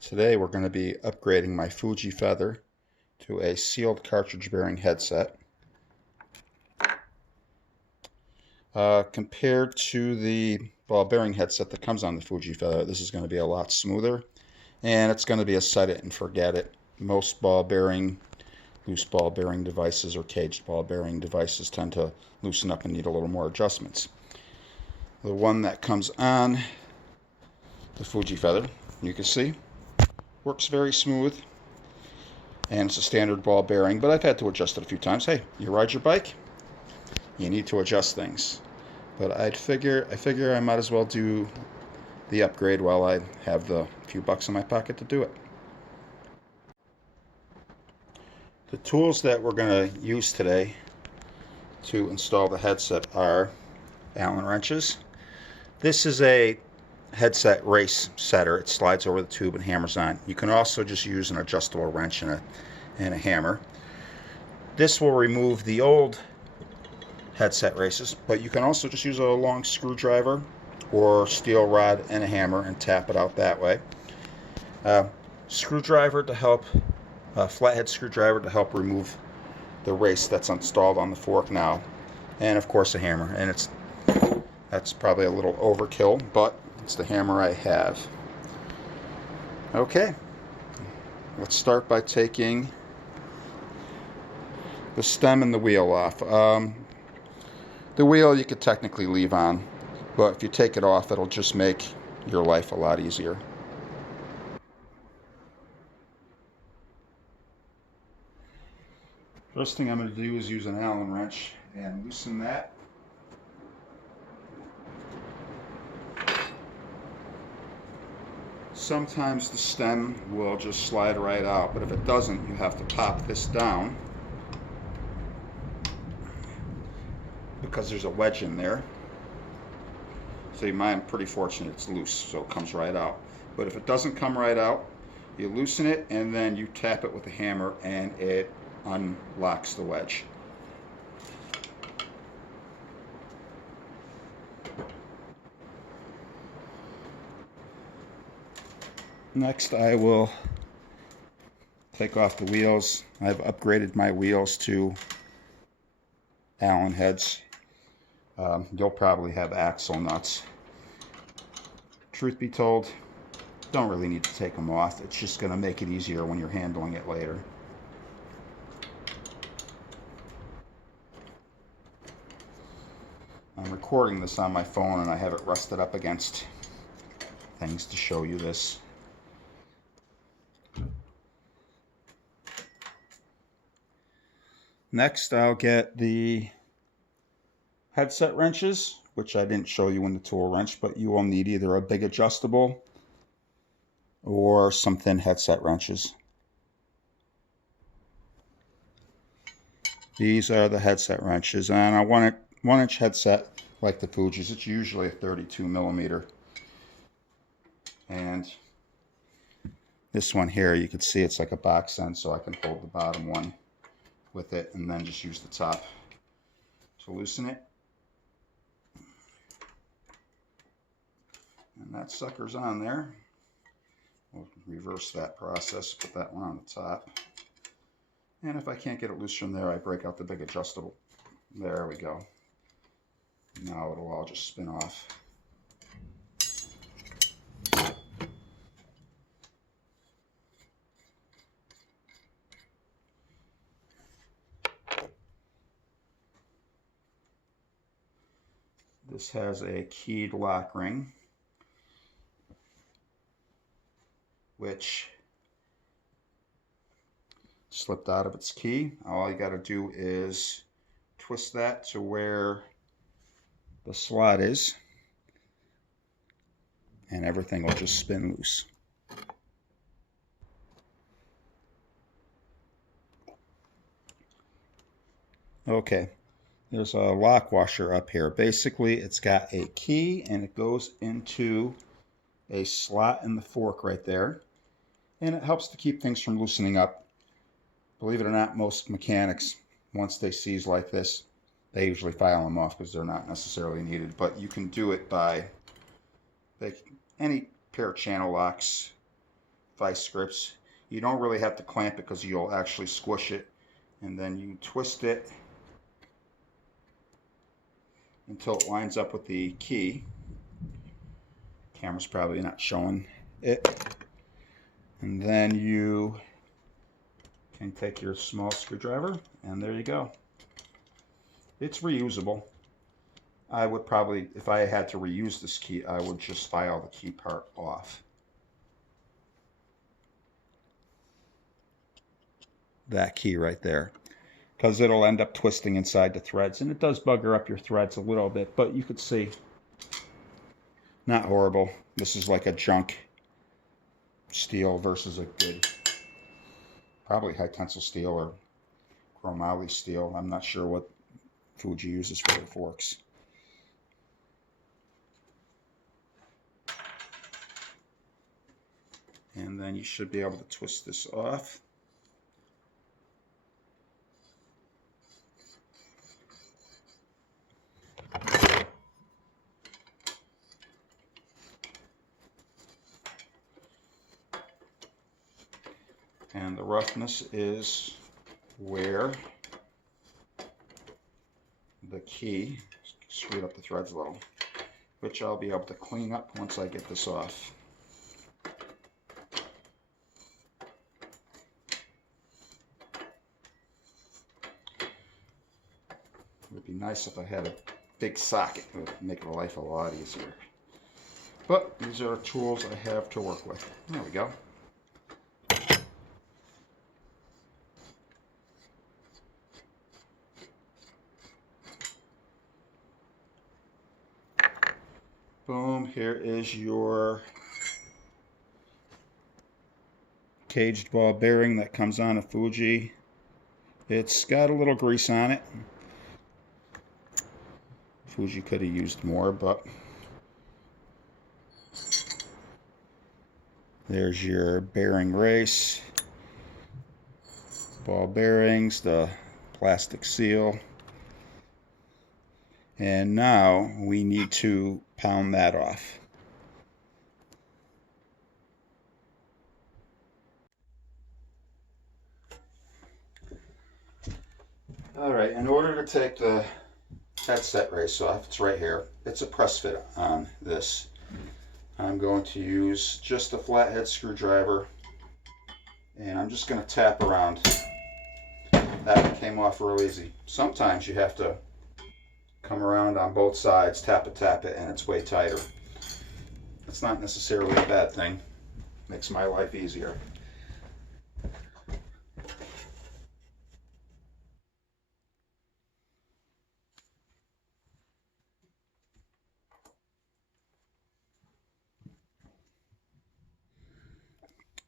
Today we're going to be upgrading my Fuji Feather to a sealed cartridge bearing headset. Compared to the ball bearing headset that comes on the Fuji Feather, this is going to be a lot smoother, and it's going to be a set it and forget it. Most ball bearing, loose ball bearing devices or caged ball bearing devices tend to loosen up and need a little more adjustments. The one that comes on the Fuji Feather, you can see, works very smooth, and it's a standard ball bearing, but I've had to adjust it a few times. Hey, you ride your bike, you need to adjust things. But I figure I might as well do the upgrade while I have the few bucks in my pocket to do it. The tools that we're going to use today to install the headset are Allen wrenches. This is a headset race setter. It slides over the tube and hammers on. You can also just use an adjustable wrench and a hammer. This will remove the old headset races, but you can also just use a long screwdriver or steel rod and a hammer and tap it out that way. Screwdriver to help, flathead screwdriver to help remove the race that's installed on the fork now, and of course a hammer. And that's probably a little overkill, but it's the hammer I have. Okay, let's start by taking the stem and the wheel off. The wheel you could technically leave on, but if you take it off, it'll just make your life a lot easier. First thing I'm going to do is use an Allen wrench and loosen that. Sometimes the stem will just slide right out, but if it doesn't, you have to pop this down because there's a wedge in there. See, mine, pretty fortunate, it's loose, so it comes right out. But if it doesn't come right out, you loosen it and then you tap it with a hammer and it unlocks the wedge. Next, I will take off the wheels. I've upgraded my wheels to Allen heads. You'll probably have axle nuts. Truth be told, don't really need to take them off. It's just going to make it easier when you're handling it later. I'm recording this on my phone and I have it rested up against things to show you this. Next, I'll get the headset wrenches, which I didn't show you in the tool wrench, but you will need either a big adjustable or some thin headset wrenches. These are the headset wrenches, and I want a 1-inch headset like the Fuji's. It's usually a 32 millimeter. And this one here, you can see it's like a box end, so I can hold the bottom one with it and then just use the top to loosen it. And that sucker's on there. We'll reverse that process, put that one on the top. And if I can't get it loose from there, I break out the big adjustable. There we go. Now it'll all just spin off. This has a keyed lock ring, which slipped out of its key. All you got to do is twist that to where the slot is, and everything will just spin loose. Okay. There's a lock washer up here. Basically, it's got a key and it goes into a slot in the fork right there. And it helps to keep things from loosening up. Believe it or not, most mechanics, once they seize like this, they usually file them off because they're not necessarily needed. But you can do it by any pair of channel locks vice grips. You don't really have to clamp it because you'll actually squish it. And then you twist it until it lines up with the key. Camera's probably not showing it. And then you can take your small screwdriver, and there you go. It's reusable. I would probably, if I had to reuse this key, I would just file the key part off. That key right there, because it'll end up twisting inside the threads, and it does bugger up your threads a little bit, but you could see, not horrible. This is like a junk steel versus a good, probably high tensile steel or chromoly steel. I'm not sure what Fuji uses for their forks. And then you should be able to twist this off. And the roughness is where the key screwed up the threads a little, which I'll be able to clean up once I get this off. It would be nice if I had a big socket. It would make my life a lot easier. But these are tools I have to work with. There we go. Boom, here is your caged ball bearing that comes on a Fuji. It's got a little grease on it. Fuji could have used more, but there's your bearing race, ball bearings, the plastic seal. And now we need to pound that off. All right, in order to take the headset race off, it's right here. It's a press fit on this. I'm going to use just a flathead screwdriver, and I'm just going to tap around. That one came off real easy. Sometimes you have to come around on both sides, tap it, and it's way tighter. It's not necessarily a bad thing. Makes my life easier.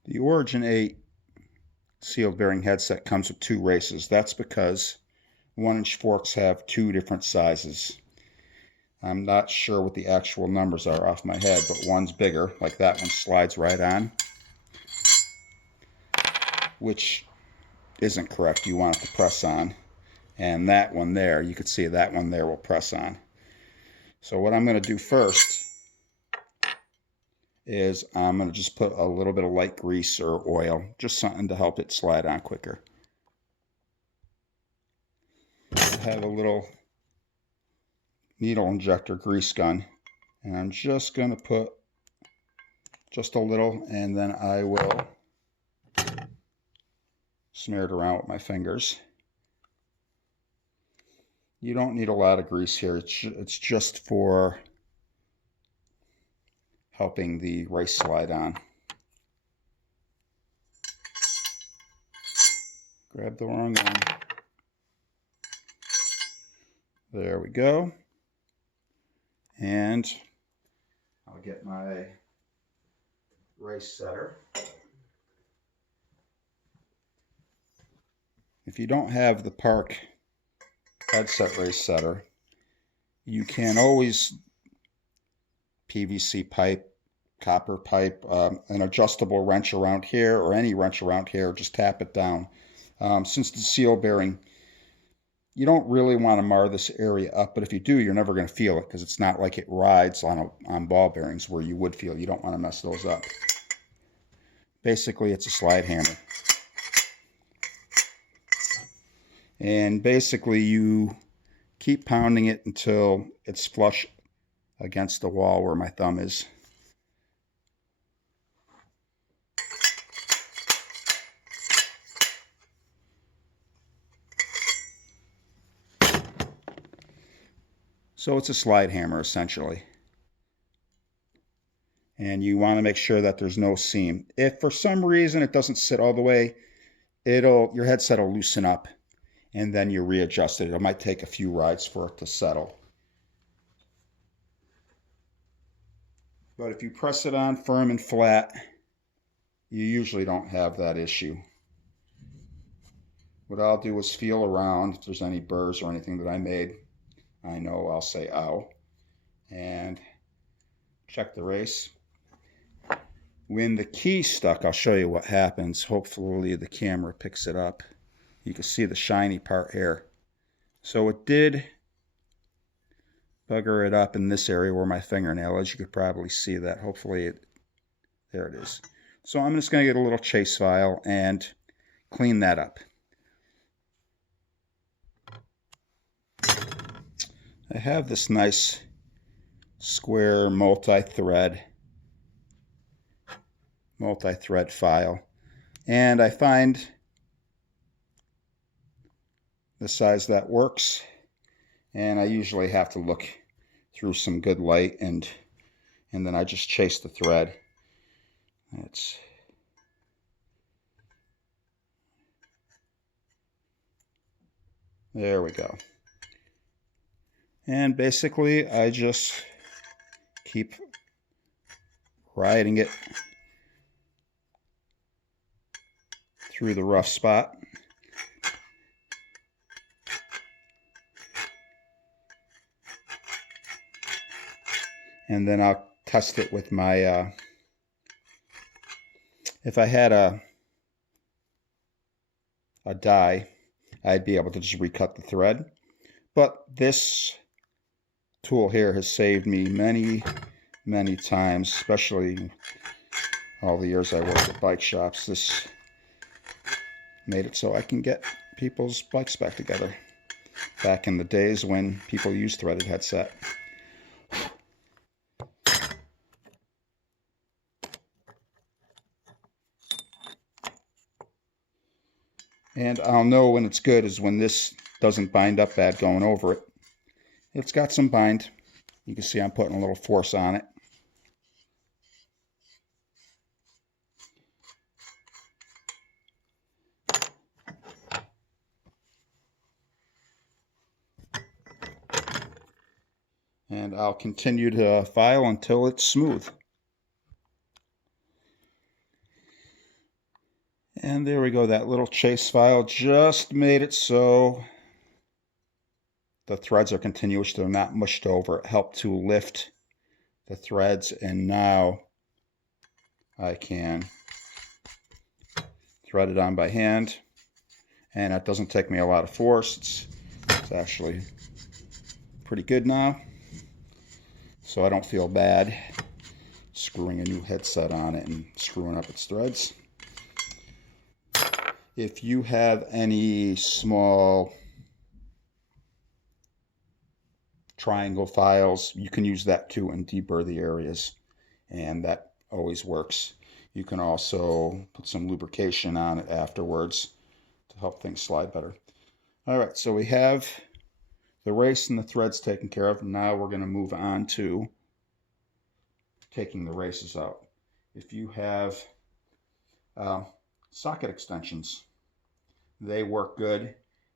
The Origin 8 sealed bearing headset comes with 2 races. That's because 1-inch forks have 2 different sizes. I'm not sure what the actual numbers are off my head, but one's bigger, like that one slides right on, which isn't correct. You want it to press on. And that one there, you can see that one there will press on. So what I'm going to do first is I'm going to just put a little bit of light grease or oil, just something to help it slide on quicker. I have a little needle injector grease gun, and I'm just going to put just a little, and then I will smear it around with my fingers. You don't need a lot of grease here. It's just for helping the race slide on. Grab the wrong one. There we go. And I'll get my race setter. If you don't have the Park headset race setter, you can always PVC pipe, copper pipe, an adjustable wrench around here, or any wrench around here, just tap it down. Since the seal bearing, you don't really want to mar this area up, but if you do, you're never going to feel it because it's not like it rides on ball bearings where you would feel. You don't want to mess those up. Basically, it's a slide hammer. And basically, you keep pounding it until it's flush against the wall where my thumb is. So it's a slide hammer, essentially. And you want to make sure that there's no seam. If for some reason it doesn't sit all the way, your headset will loosen up, and then you readjust it. It might take a few rides for it to settle. But if you press it on firm and flat, you usually don't have that issue. What I'll do is feel around if there's any burrs or anything that I made. I know I'll say ow, and check the race. When the key's stuck, I'll show you what happens. Hopefully the camera picks it up. You can see the shiny part here. So it did bugger it up in this area where my fingernail is. You could probably see that. Hopefully there it is. So I'm just going to get a little chase file and clean that up. I have this nice square multi-thread file, and I find the size that works, and I usually have to look through some good light, and then I just chase the thread. There we go. And basically I just keep riding it through the rough spot. And then I'll test it with my, if I had a die, I'd be able to just recut the thread. But this tool here has saved me many, many times, especially all the years I worked at bike shops. This made it so I can get people's bikes back together. Back in the days when people used threaded headset. And I'll know when it's good is when this doesn't bind up bad going over it. It's got some bind. You can see I'm putting a little force on it. And I'll continue to file until it's smooth. And there we go. That little chase file just made it so the threads are continuous. They're not mushed over. It helped to lift the threads, and now I can thread it on by hand, and it doesn't take me a lot of force. It's actually pretty good now, so I don't feel bad screwing a new headset on it and screwing up its threads. If you have any small triangle files, you can use that too and deburr the areas, and that always works. You can also put some lubrication on it afterwards to help things slide better. All right, so we have the race and the threads taken care of. Now we're going to move on to taking the races out. If you have socket extensions, they work good.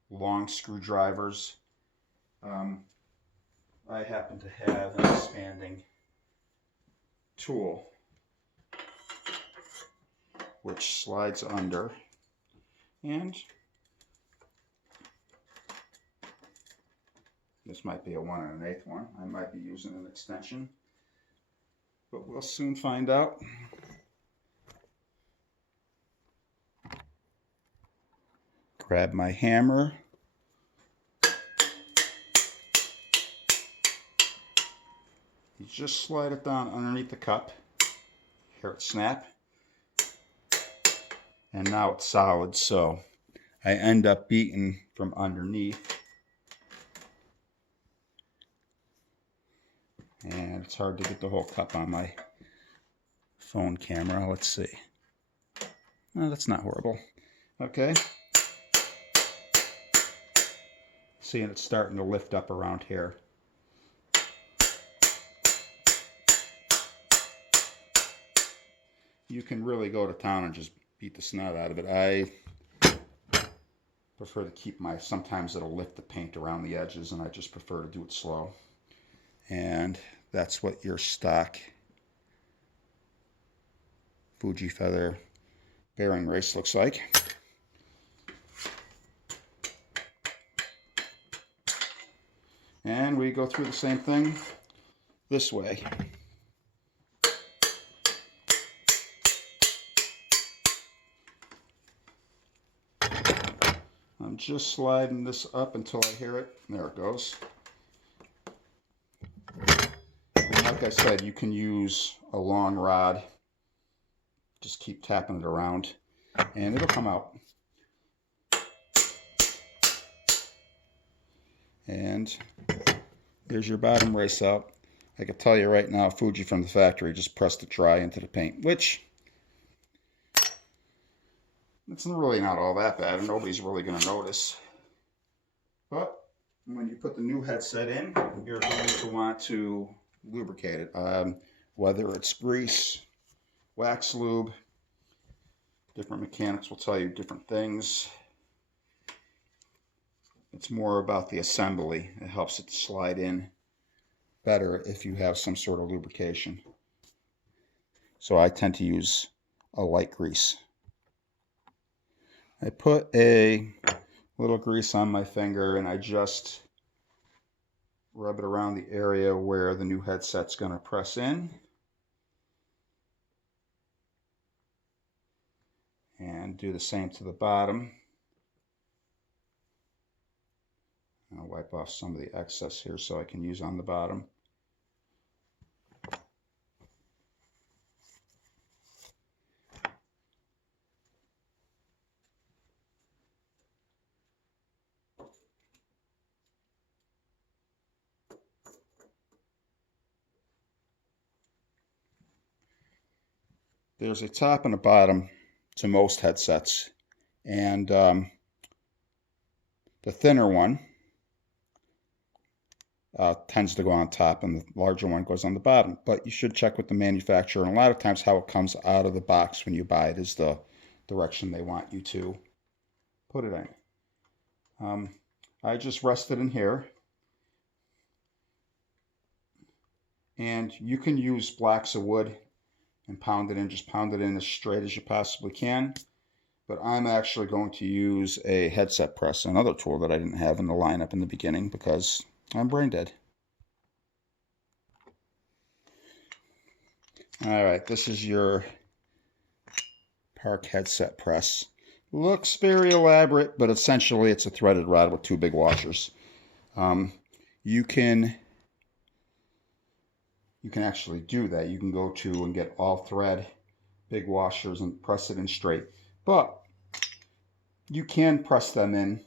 Long screwdrivers. I happen to have an expanding tool which slides under, and this might be a 1 1/8 one. I might be using an extension, but we'll soon find out. Grab my hammer. You just slide it down underneath the cup. Hear it snap. and now it's solid, so I end up beating from underneath. And it's hard to get the whole cup on my phone camera. Let's see. No, that's not horrible. Okay. Seeing it's starting to lift up around here. You can really go to town and just beat the snot out of it. I prefer to keep my, sometimes it'll lift the paint around the edges, and I just prefer to do it slow. And that's what your stock Fuji Feather bearing race looks like. And we go through the same thing this way. I'm just sliding this up until I hear it. There it goes. And like I said, you can use a long rod. Just keep tapping it around and it'll come out. And there's your bottom race out. I can tell you right now, Fuji from the factory just pressed it dry into the paint, which it's really not all that bad, and nobody's really going to notice. But when you put the new headset in, you're going to want to lubricate it. Whether it's grease, wax lube, different mechanics will tell you different things. It's more about the assembly. It helps it slide in better if you have some sort of lubrication. So I tend to use a light grease. I put a little grease on my finger and I just rub it around the area where the new headset's going to press in. And do the same to the bottom. I'll wipe off some of the excess here so I can use on the bottom. There's a top and a bottom to most headsets, and the thinner one tends to go on top and the larger one goes on the bottom. But you should check with the manufacturer, and a lot of times how it comes out of the box when you buy it is the direction they want you to put it in. I just rest it in here, and you can use blocks of wood and pound it in. Just pound it in as straight as you possibly can. But I'm actually going to use a headset press, another tool that I didn't have in the lineup in the beginning because I'm brain dead. Alright, this is your Park headset press. Looks very elaborate, but essentially it's a threaded rod with two big washers. You can actually do that. You can go to and get all thread big washers and press it in straight. But you can press them in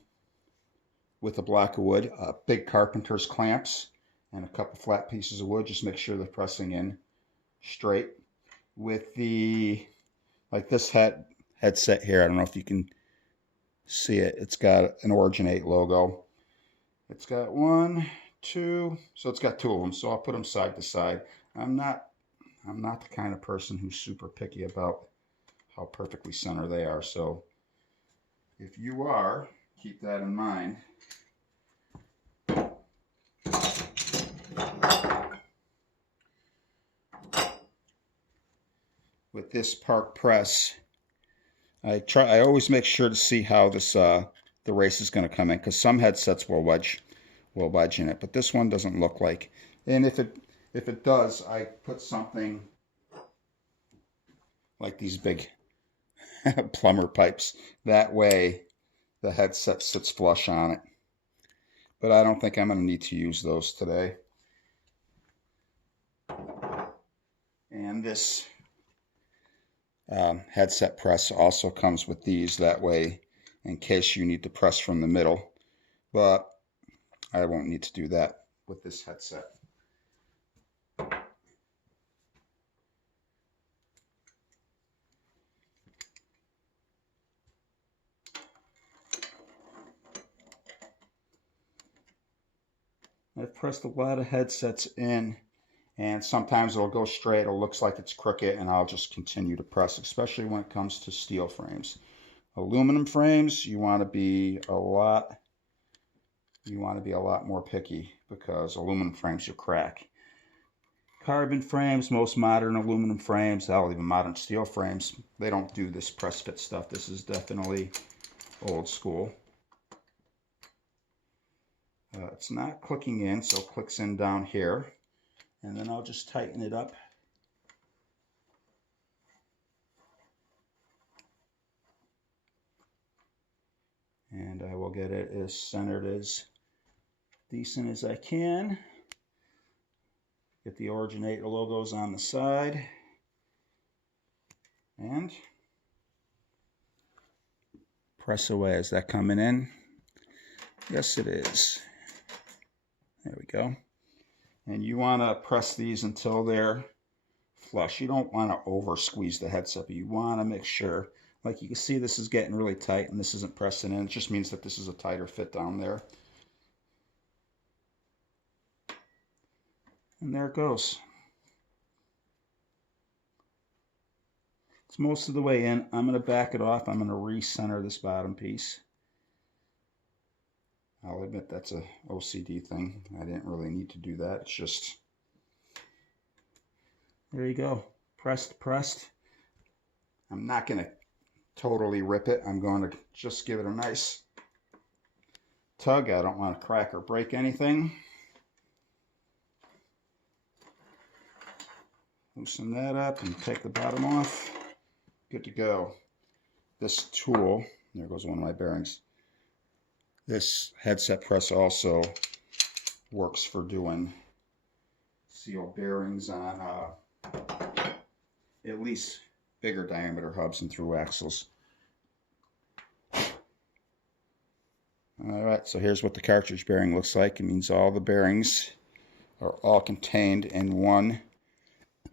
with a block of wood, big carpenter's clamps, and a couple flat pieces of wood. Just make sure they're pressing in straight. With the, like this headset here, I don't know if you can see it. It's got an Origin 8 logo. It's got 1, 2, so it's got 2 of them. So I'll put them side to side. I'm not the kind of person who's super picky about how perfectly center they are. So if you are, keep that in mind. With this Park press, I always make sure to see how this the race is going to come in, because some headsets will wedge in it, but this one doesn't look like. And if it does, I put something like these big plumber pipes. That way the headset sits flush on it. But I don't think I'm going to need to use those today. And this headset press also comes with these, that way in case you need to press from the middle, but I won't need to do that with this headset. I've pressed a lot of headsets in, and sometimes it'll go straight, it looks like it's crooked, and I'll just continue to press, especially when it comes to steel frames. Aluminum frames, you want to be a lot more picky, because aluminum frames you crack. Carbon frames, most modern aluminum frames, hell, even modern steel frames, they don't do this press fit stuff. This is definitely old school. It's not clicking in, so it clicks in down here, and then I'll just tighten it up. And I will get it as centered, as decent as I can. Get the Originator logos on the side. And press away. Is that coming in? Yes, it is. There we go. And you want to press these until they're flush. You don't want to over squeeze the headset, but you want to make sure. Like you can see, this is getting really tight and this isn't pressing in. It just means that this is a tighter fit down there. And there it goes. It's most of the way in. I'm going to back it off. I'm going to recenter this bottom piece. I'll admit that's a OCD thing. I didn't really need to do that. It's just, there you go. Pressed. I'm not going to totally rip it. I'm going to just give it a nice tug. I don't want to crack or break anything. Loosen that up and take the bottom off. Good to go. This tool, there goes one of my bearings. This headset press also works for doing seal bearings on at least bigger diameter hubs and through axles. Alright, so here's what the cartridge bearing looks like. It means all the bearings are all contained in one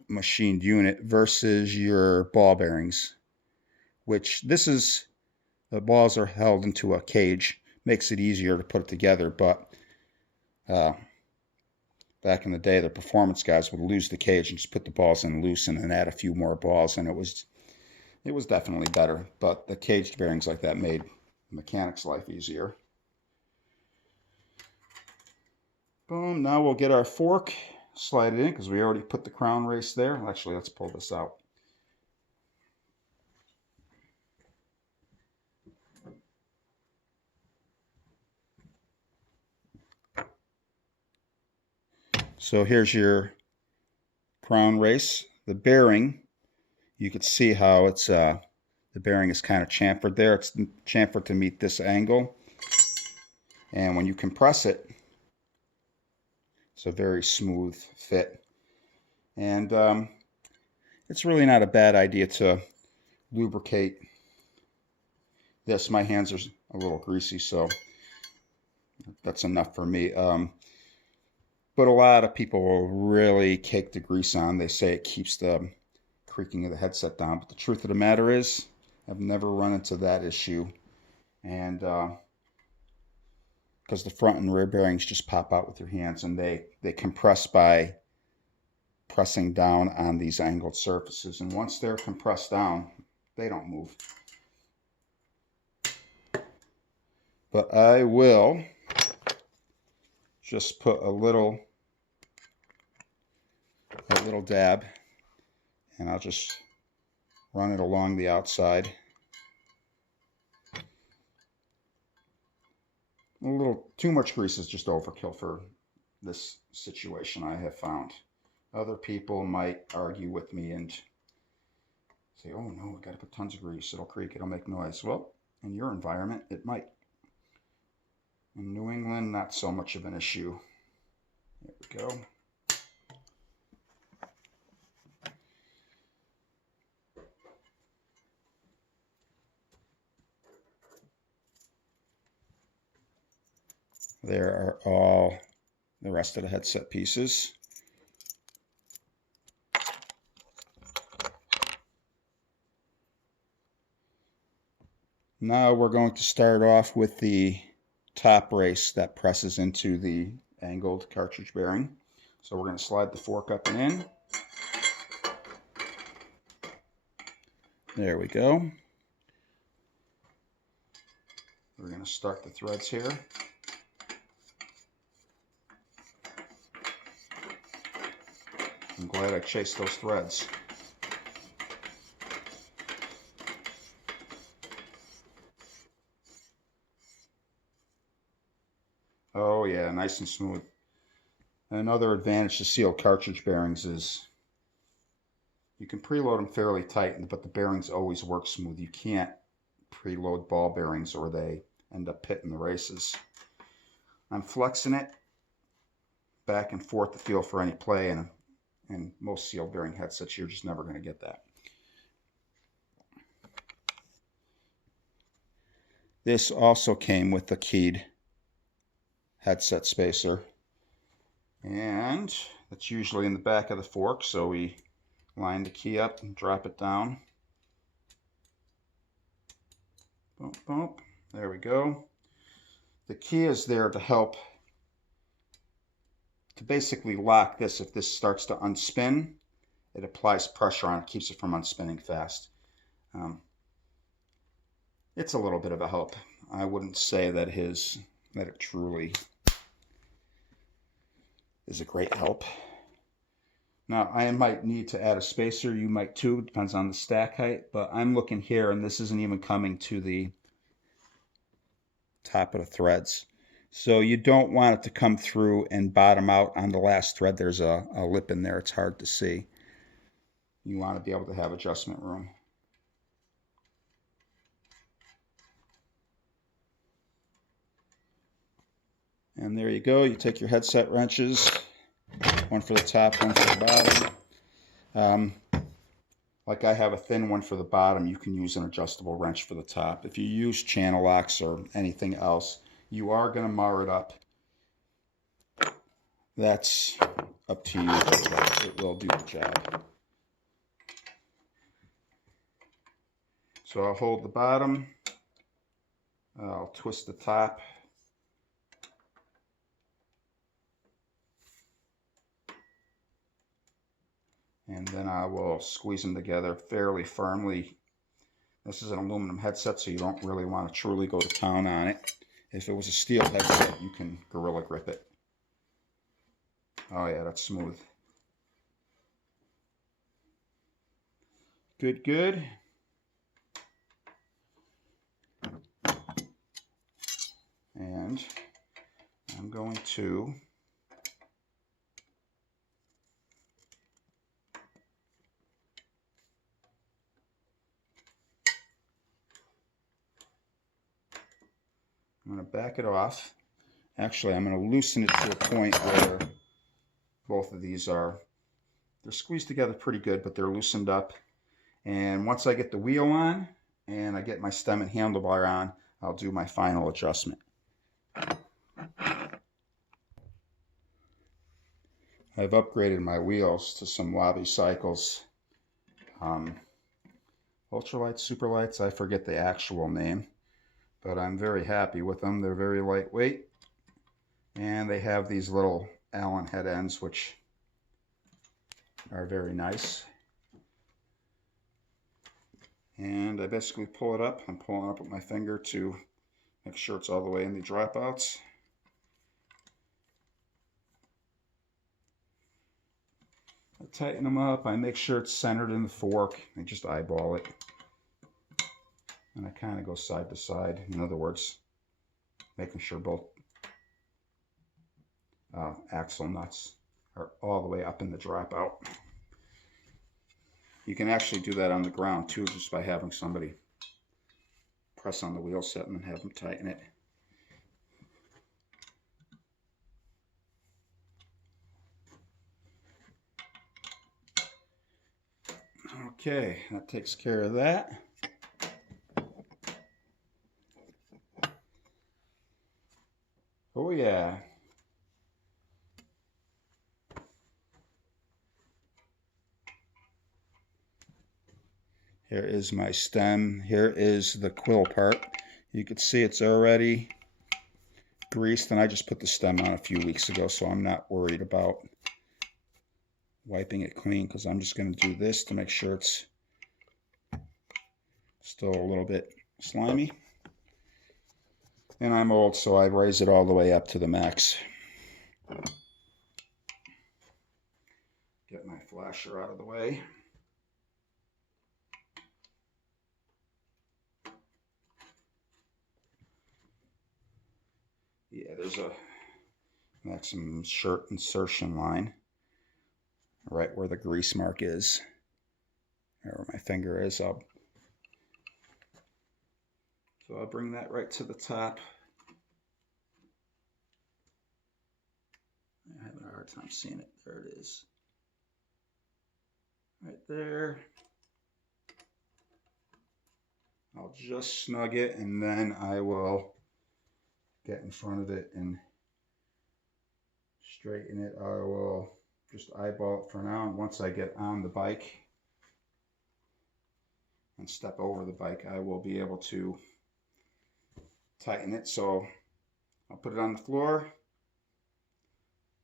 machined unit versus your ball bearings, which this is, the balls are held into a cage. Makes it easier to put it together, but back in the day, the performance guys would lose the cage and just put the balls in loose and then add a few more balls, and it was definitely better. But the caged bearings like that made the mechanic's life easier. Boom. Now we'll get our fork, slide it in because we already put the crown race there. Actually, let's pull this out. So here's your crown race. The bearing, you could see how it's the bearing is kind of chamfered there. It's chamfered to meet this angle, and when you compress it, it's a very smooth fit. And it's really not a bad idea to lubricate this. My hands are a little greasy, so that's enough for me. But a lot of people will really cake the grease on. They say it keeps the creaking of the headset down. But the truth of the matter is, I've never run into that issue. And because the front and rear bearings just pop out with your hands, and they compress by pressing down on these angled surfaces. And once they're compressed down, they don't move. But I will just put a little dab, and I'll just run it along the outside. A little too much grease is just overkill for this situation, I have found. Other people might argue with me and say, oh no, we gotta put tons of grease, it'll creak, it'll make noise. Well, in your environment, it might. In New England, not so much of an issue. There we go. There are all the rest of the headset pieces. Now we're going to start off with the top race that presses into the angled cartridge bearing. So we're going to slide the fork up and in. There we go. We're going to start the threads here. I'm glad I chased those threads. Oh yeah, nice and smooth. Another advantage to sealed cartridge bearings is you can preload them fairly tight, but the bearings always work smooth. You can't preload ball bearings or they end up pitting the races. I'm flexing it back and forth to feel for any play, and most sealed bearing headsets you're just never going to get that. This also came with the keyed headset spacer, and it's usually in the back of the fork, so we line the key up and drop it down. Bump, bump. There we go. The key is there to help to basically lock this. If this starts to unspin, it applies pressure on it, keeps it from unspinning fast. It's a little bit of a help. I wouldn't say that it truly is a great help. Now I might need to add a spacer, you might too, depends on the stack height, but I'm looking here and this isn't even coming to the top of the threads. So you don't want it to come through and bottom out on the last thread. There's a lip in there, it's hard to see. You want to be able to have adjustment room. And there you go. You take your headset wrenches, one for the top, one for the bottom. Like I have a thin one for the bottom, you can use an adjustable wrench for the top. If you use channel locks or anything else, you are going to mar it up. That's up to you, but it will do the job. So I'll hold the bottom, I'll twist the top, and then I will squeeze them together fairly firmly. This is an aluminum headset, so you don't really want to truly go to town on it. If it was a steel headset, you can gorilla grip it. Oh yeah, that's smooth. Good, good. And I'm going to back it off. Actually, I'm going to loosen it to a point where both of these they're squeezed together pretty good, but they're loosened up. And once I get the wheel on and I get my stem and handlebar on, I'll do my final adjustment. I've upgraded my wheels to some Wabi cycles. Ultralights, Superlights, I forget the actual name, but I'm very happy with them. They're very lightweight, and they have these little Allen head ends, which are very nice. And I basically pull it up. I'm pulling up with my finger to make sure it's all the way in the dropouts. I tighten them up. I make sure it's centered in the fork. I just eyeball it. And I kind of go side to side. In other words, making sure both axle nuts are all the way up in the dropout. You can actually do that on the ground too, just by having somebody press on the wheel set and then have them tighten it. Okay, that takes care of that. Oh yeah. Here is my stem. Here is the quill part. You can see it's already greased, and I just put the stem on a few weeks ago, so I'm not worried about wiping it clean, because I'm just going to do this to make sure it's still a little bit slimy. And I'm old, so I raise it all the way up to the max. Get my flasher out of the way. Yeah, there's a maximum shirt insertion line right where the grease mark is. There where my finger is. So I'll bring that right to the top. I'm having a hard time seeing it. There it is. Right there. I'll just snug it, and then I will get in front of it and straighten it. I will just eyeball it for now, and once I get on the bike and step over the bike, I will be able to tighten it. So I'll put it on the floor,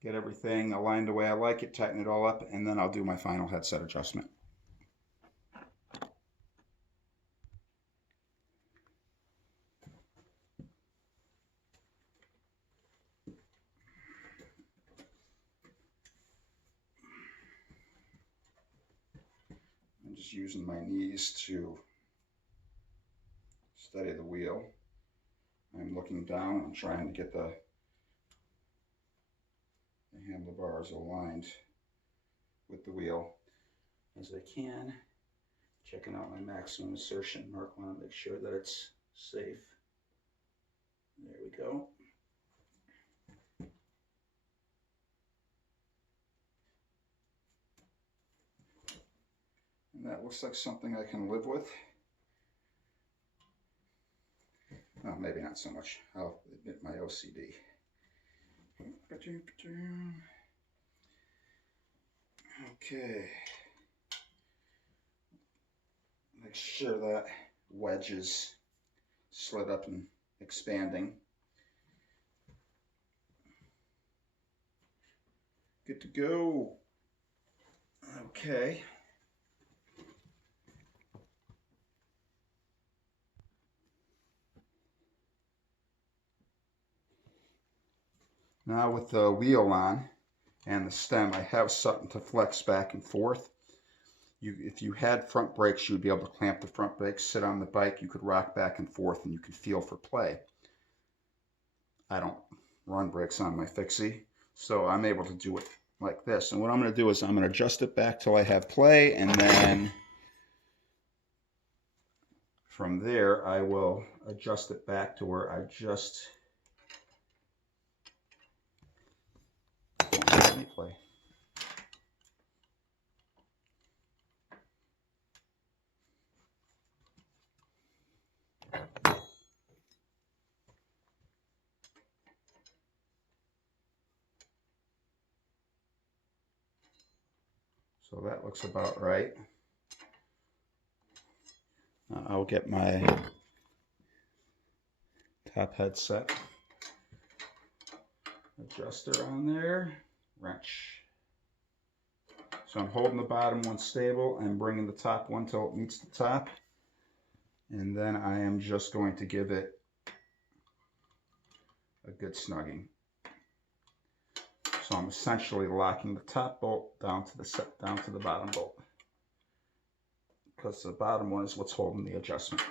get everything aligned the way I like it, tighten it all up, and then I'll do my final headset adjustment. I'm just using my knees to steady the wheel. I'm looking down. I'm trying to get the handlebars aligned with the wheel as I can. Checking out my maximum insertion mark. Want to make sure that it's safe. There we go. And that looks like something I can live with. Well, maybe not so much. I'll admit my OCD. Okay. Make sure that wedge is slid up and expanding. Good to go. Okay. Now with the wheel on and the stem, I have something to flex back and forth. If you had front brakes, you would be able to clamp the front brakes, sit on the bike, you could rock back and forth, and you could feel for play. I don't run brakes on my fixie, so I'm able to do it like this. And what I'm going to do is I'm going to adjust it back till I have play, and then from there I will adjust it back to where I just let me play. So that looks about right. I'll get my top headset adjuster on there, wrench. So I'm holding the bottom one stable and bringing the top one till it meets the top. And then I am just going to give it a good snugging. So I'm essentially locking the top bolt down to the bottom bolt, because the bottom one is what's holding the adjustment.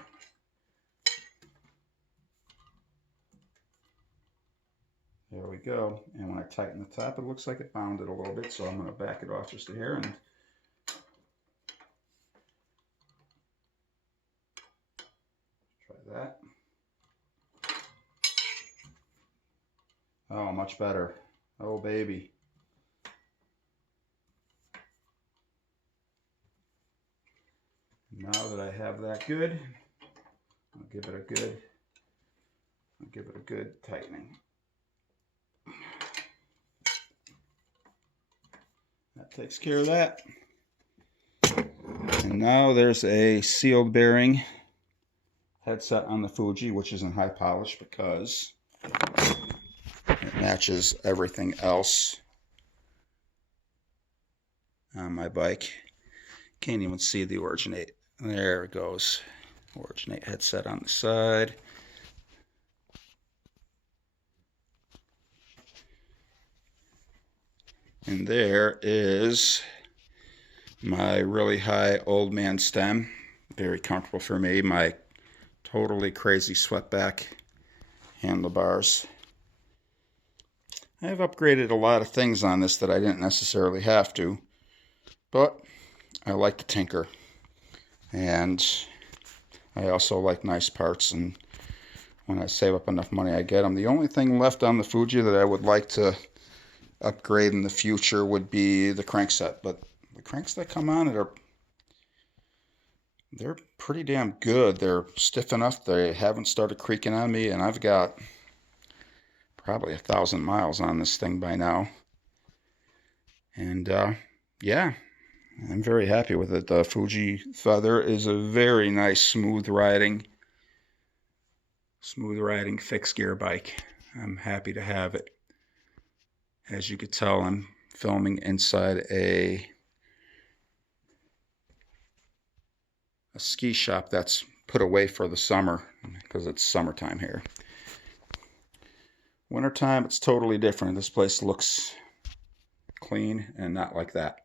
There we go. And when I tighten the top, it looks like it bounded a little bit, so I'm going to back it off just a hair and try that. Oh, much better. Oh, baby. Now that I have that good, I'll give it a good tightening. That takes care of that. And now there's a sealed bearing headset on the Fuji, which is in high polish because it matches everything else on my bike. Can't even see the Originate. There it goes. Originate headset on the side. And there is my really high old man stem. Very comfortable for me. My totally crazy sweatback handlebars. I have upgraded a lot of things on this that I didn't necessarily have to, but I like to tinker. And I also like nice parts, and when I save up enough money, I get them. The only thing left on the Fuji that I would like to upgrade in the future would be the crankset, but the cranks that come on it they're pretty damn good. They're stiff enough. They haven't started creaking on me, and I've got probably 1,000 miles on this thing by now. And yeah, I'm very happy with it. The Fuji Feather is a very nice smooth riding fixed gear bike. I'm happy to have it. As you could tell, I'm filming inside a ski shop that's put away for the summer because it's summertime here. Wintertime, it's totally different. This place looks clean and not like that.